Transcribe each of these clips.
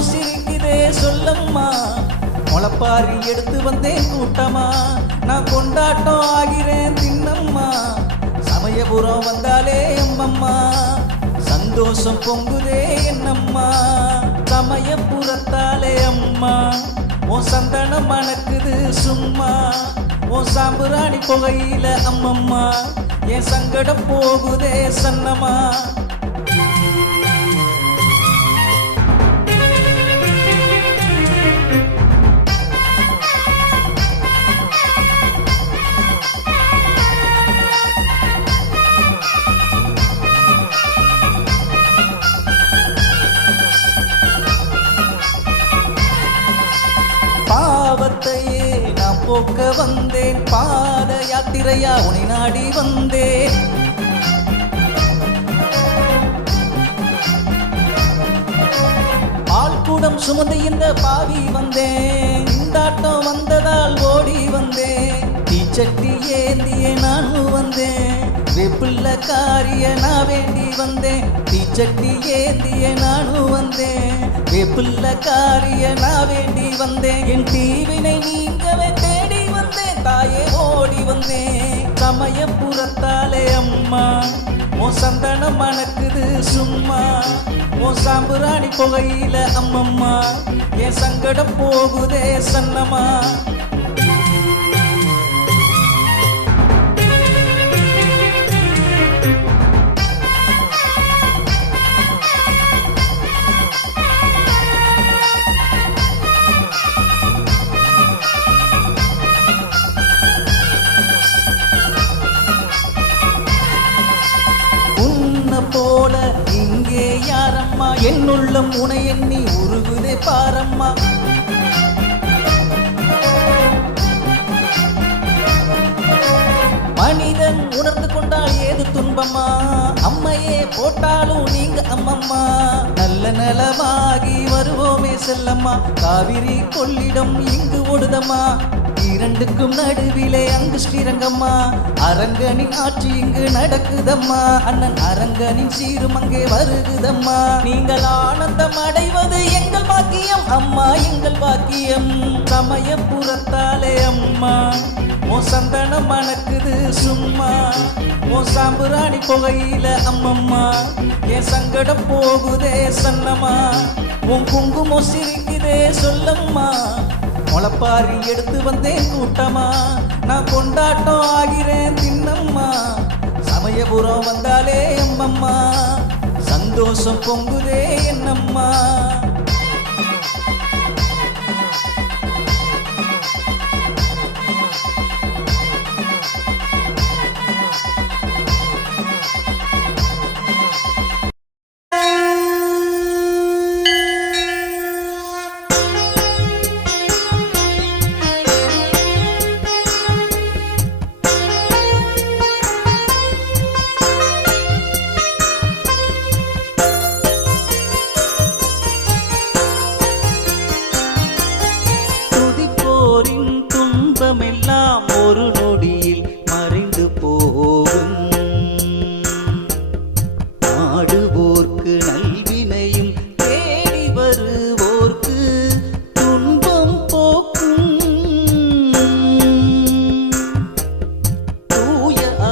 சிரிக்கிறே சொல்லம்மா முளப்பாரி எடுத்து வந்தேன் கூட்டமா? நான் கொண்டாட்டம் ஆகிறேன் தின்னம்மா? சமயபுரம் வந்தாலே அம்மம்மா. சந்தோஷம் பொங்குதே என்னம்மா? சமயபுரத்தாலே அம்மா. உன் சந்தனம் மணக்குது சும்மா. உன் சாம்பிராணி புகையில அம்மம்மா. என் சங்கடம் போகுதே சன்னமா. யாத்திரையா உனை நாடி வந்தே பால்குடம் சுமந்து இந்த பாவி வந்தேன். இந்தாட்டம் வந்ததால் ஓடி வந்தேன். தீச்சட்டி ஏந்தியே நானும் வந்தேன். வெப்புள்ள காரிய நான் வேண்டி வந்தேன். தீச்சட்டி ஏந்திய நானும் வந்தேன். வெப்புள்ள காரிய நான் வேண்டி வந்தேன். என் தீவினை நீங்கவே தேடி வந்தேன். தாயே ஓ ஓடி வந்தேன் சமயபுரத்தாலே அம்மா. ஓ சந்தனம் மணக்குது சும்மா. ஓ சாம்புராணி புகையில அம்மம்மா. என் சங்கடம் போகுதே சன்னமா. பாரம்மா. மனிதன் உணர்ந்து கொண்டால் ஏது துன்பமா அம்மையே போட்டாலும் நீங்க அம்மம்மா. நல்ல நலமாகி வருவோமே செல்லம்மா. காவிரி கொள்ளிடம் இங்கு ஓடுதம்மா. இரண்டுக்கும் நடுவிலே அங்கு ஸ்ரீரங்கம்மா. அரங்கனின் ஆட்சி இங்கு நடக்குதம்மா. அண்ணன் அரங்கனின் சீரும் அங்கே வருகுதம்மா. நீங்கள் ஆனந்தம் அடைவது எங்கள் பாக்கியம் அம்மா எங்கள் பாக்கியம். சமயபுரத்தாலே அம்மா. உன் சந்தனம் மணக்குது சும்மா. உன் சாம்புராணி புகையில அம்மம்மா. என் சங்கடம் போகுதே சன்னம்மா. உன் குங்குமம் சிரிக்குதே சொல்லம்மா. முளப்பாரி எடுத்து வந்தேன் கூட்டமா. நான் கொண்டாட்டம் ஆகிறேன் தின்னம்மா. சமயபுரம் வந்தாலே அம்மம்மா. சந்தோஷம் பொங்குதே என்னம்மா.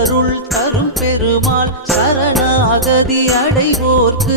அருள் தரும் பெருமாள் சரணாகதி அடைவோர்க்கு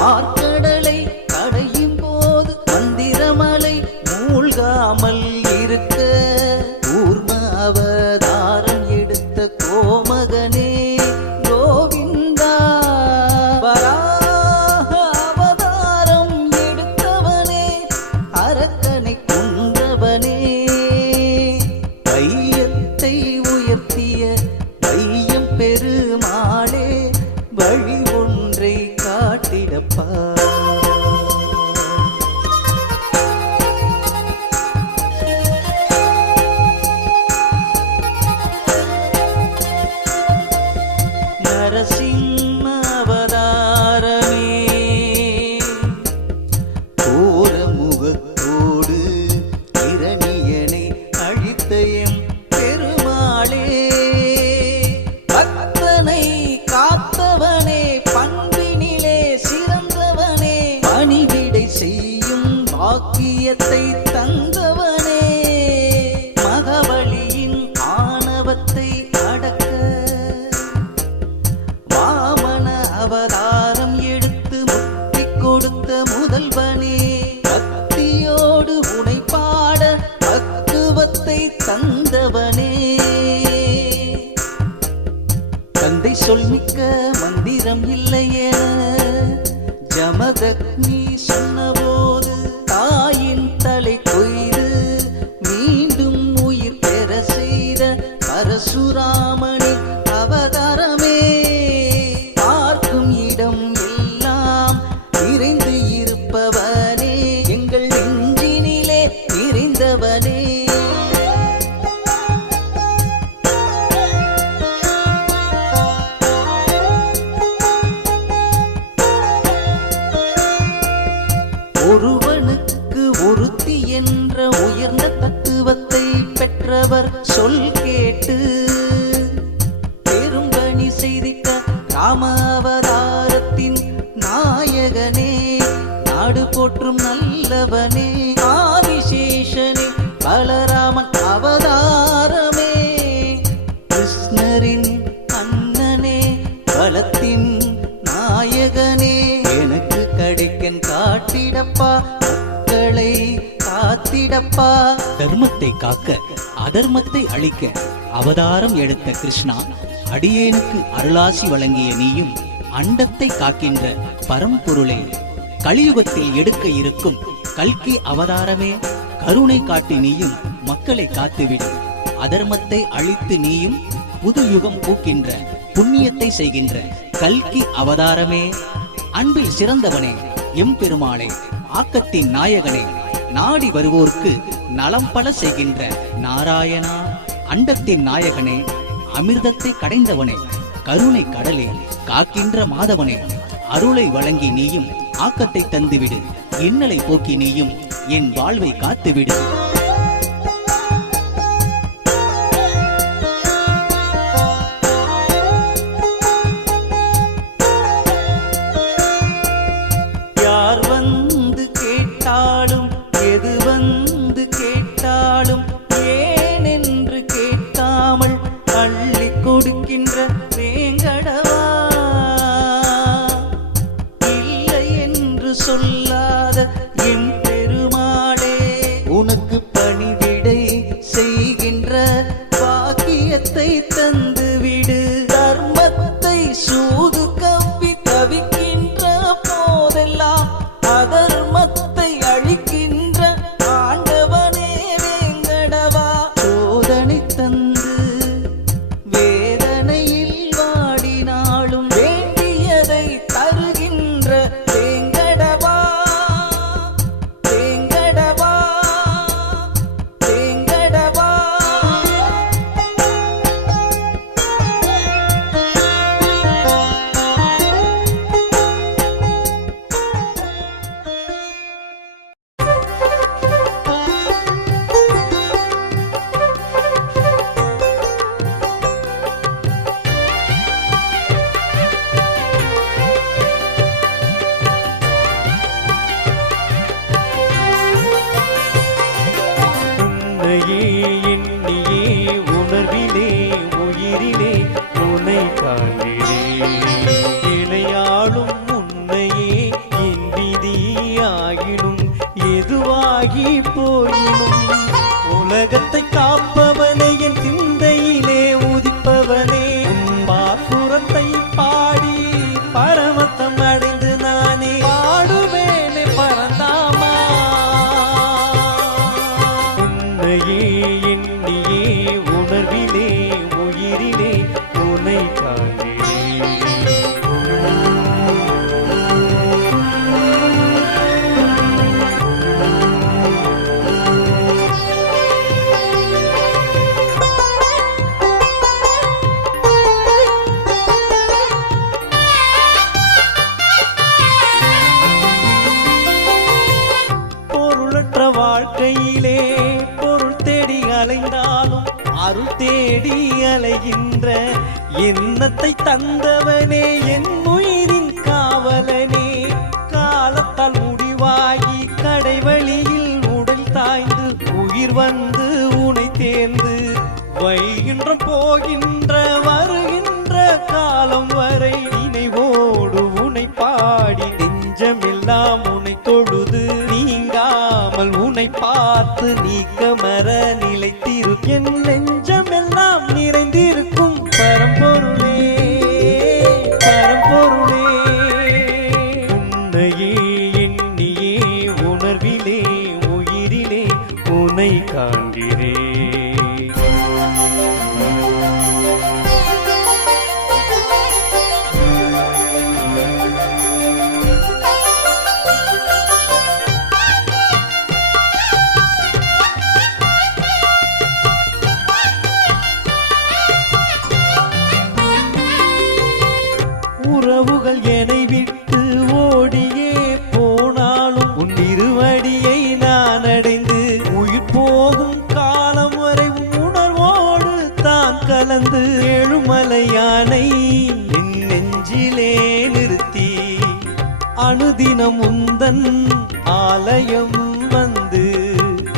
யார் நரசிம்ம தந்தை சொல்மிக்க மந்திரம் இல்லையே. ஜமதக்னி சொன்னவோ ராம அவதாரத்தின் நாயகனே நாடு போற்றும் நல்லவனே ஆதிசேஷனே பலராமன் அவதாரமே. கிருஷ்ணரின் அண்ணனே பலத்தின் நாயகனே. எனக்கு கடிக்கன் காட்டிடப்பா மக்களை காத்திடப்பா. தர்மத்தை காக்க அதர்மத்தை அழிக்க அவதாரம் எடுத்த கிருஷ்ணா அடியேனுக்கு அருளாசி வழங்கிய நீயும் அண்டத்தை காக்கின்ற பரம்பொருளே. கலியுகத்தில் எடுக்க இருக்கும் கல்கி அவதாரமே. கருணை காட்டி நீயும் மக்களை காத்துவிடு. அதர்மத்தை அழித்து நீயும் புது யுகம் பூக்கின்ற புண்ணியத்தை செய்கின்ற கல்கி அவதாரமே. அன்பில் சிறந்தவனே எம்பெருமாளே ஆக்கத்தின் நாயகனே. நாடி வருவோர்க்கு நலம் பல செய்கின்ற நாராயணா. அண்டத்தின் நாயகனே அமிர்தத்தை கடைந்தவனே கருணை கடலே காக்கின்ற மாதவனே அருளை வழங்கி நீயும் ஆக்கத்தை தந்துவிடு இன்னலை போக்கி நீயும் என் வாழ்வை காத்துவிடு. அள்ளி வாழ்க்கையிலே பொருள் தேடி அலைந்தாலும் அருள் தேடி அலைகின்ற எண்ணத்தை தந்தவனே என் உயிரின் காவலனே. காலத்தால் முடிவாகி கடைவழியில் உடல் தாய்ந்து உயிர் வந்து உனை தேர்ந்து வைகின்ற போகின்ற வருகின்ற காலம் வரை நினைவோடு உனை பாடி நெஞ்சமெல்லாம் உனை தொழுது நீங்காமல் உனை பார்த்து நீக்கமர நிலைத்திருக்கும் என் நெஞ்சமெல்லாம் நிறைந்திருக்கும் பரம்பொருளே பரம்பொருளே. உன்னையே எண்ணியே உணர்விலே உயிரிலே உனை காண்கிறேன். தினம் உந்தன் ஆலயம் வந்து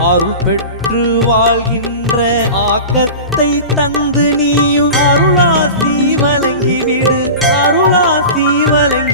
அருள் பெற்று வாழ்கின்ற ஆக்கத்தை தந்து நீயும் அருளாசி வழங்கிவிடு அருளாசி வழங்கி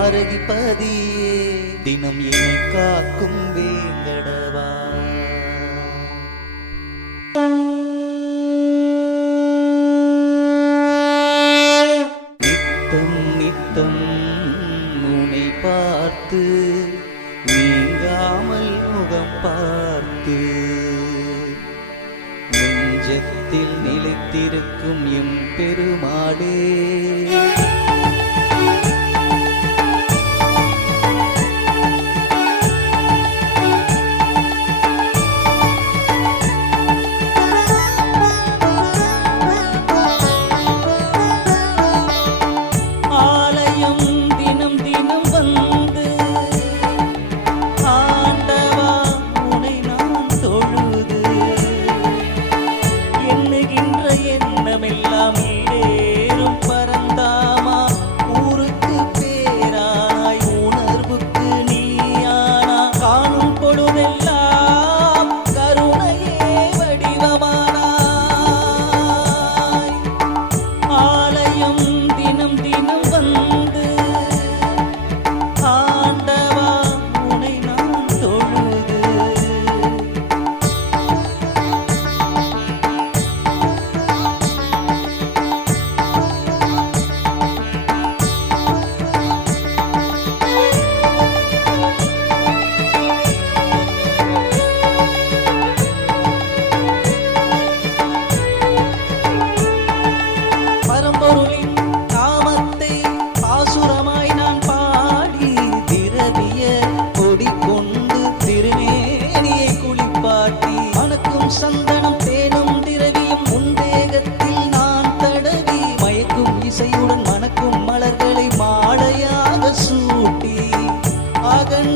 துவாரகிபதியே தினம் என்னை காக்கும் வேங்கடவா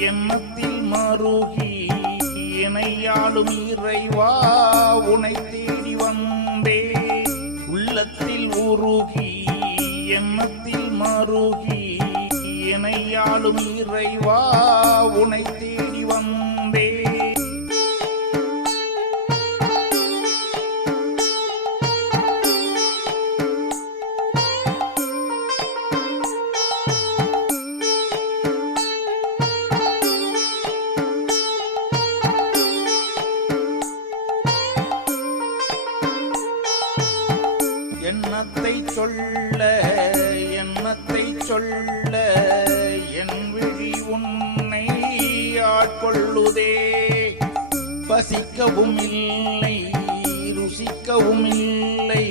எண்ணத்தில் மருகி இணையாளும் இறைவா உனை தேடி வந்தே. உள்ளத்தில் உருகி எண்ணத்தில் மருகி இணையாளும் இறைவா உனை தேடி வந்தே. உன்னை ஆட்கொள்ளுதே. பசிக்கவும் இல்லை ருசிக்கவும் இல்லை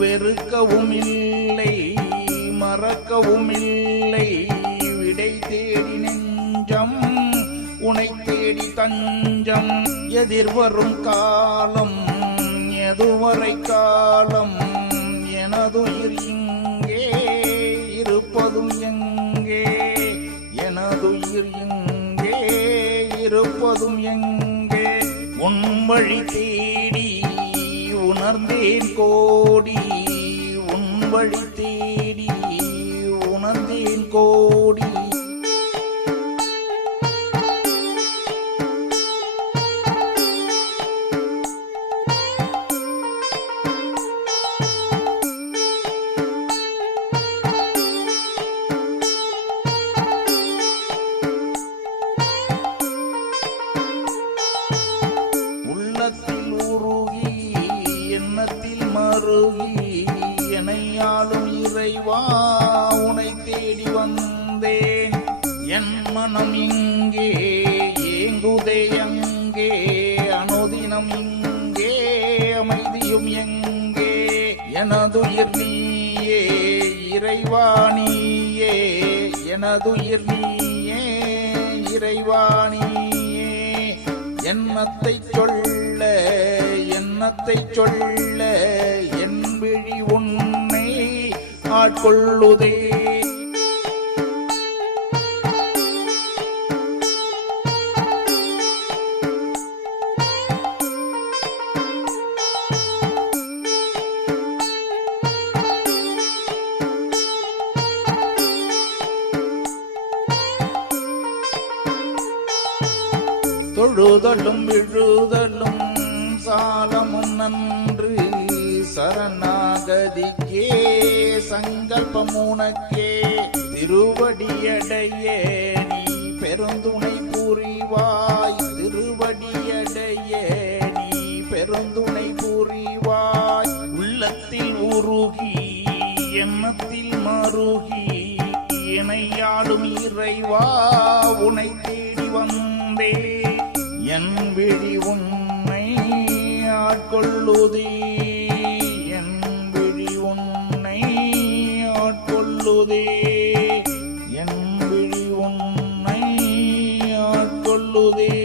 வெறுக்கவும் இல்லை மறக்கவும் இல்லை. விடை தேடி நெஞ்சம் உனை தேடி தஞ்சம் எதிர்வரும் காலம் எதுவரை காலம் எனதுயிர் இங்கே இருப்பதும் எங்க இருப்பதும் எங்கே? உன் வழி தேடி உணர்ந்தேன் கோடி. உன் வழி எனதுயிர் நீயே இறைவாணியே எண்ணத்தை சொல்ல எண்ணத்தை சொல்ல என் விழி உன்னை ஆட்கொள்ளுதே. தொழுதலும் விழுதலும் சாலமும் நன்று. சரணாகதிக்கே சங்கல்பம் உனக்கே. திருவடியடைய நீ பெருந்துணை புரிவாய். திருவடியடைய நீ பெருந்துணை புரிவாய். உள்ளத்தில் உருகி எண்ணத்தில் மருகி இணையாடும் இறைவா உனை தேடி வந்தே என் விழி உன்னை ஆட்கொள்ளுதே. என் விழி உன்னை ஆட்கொள்ளுதே. என் விழி உன்னை ஆட்கொள்ளுதே.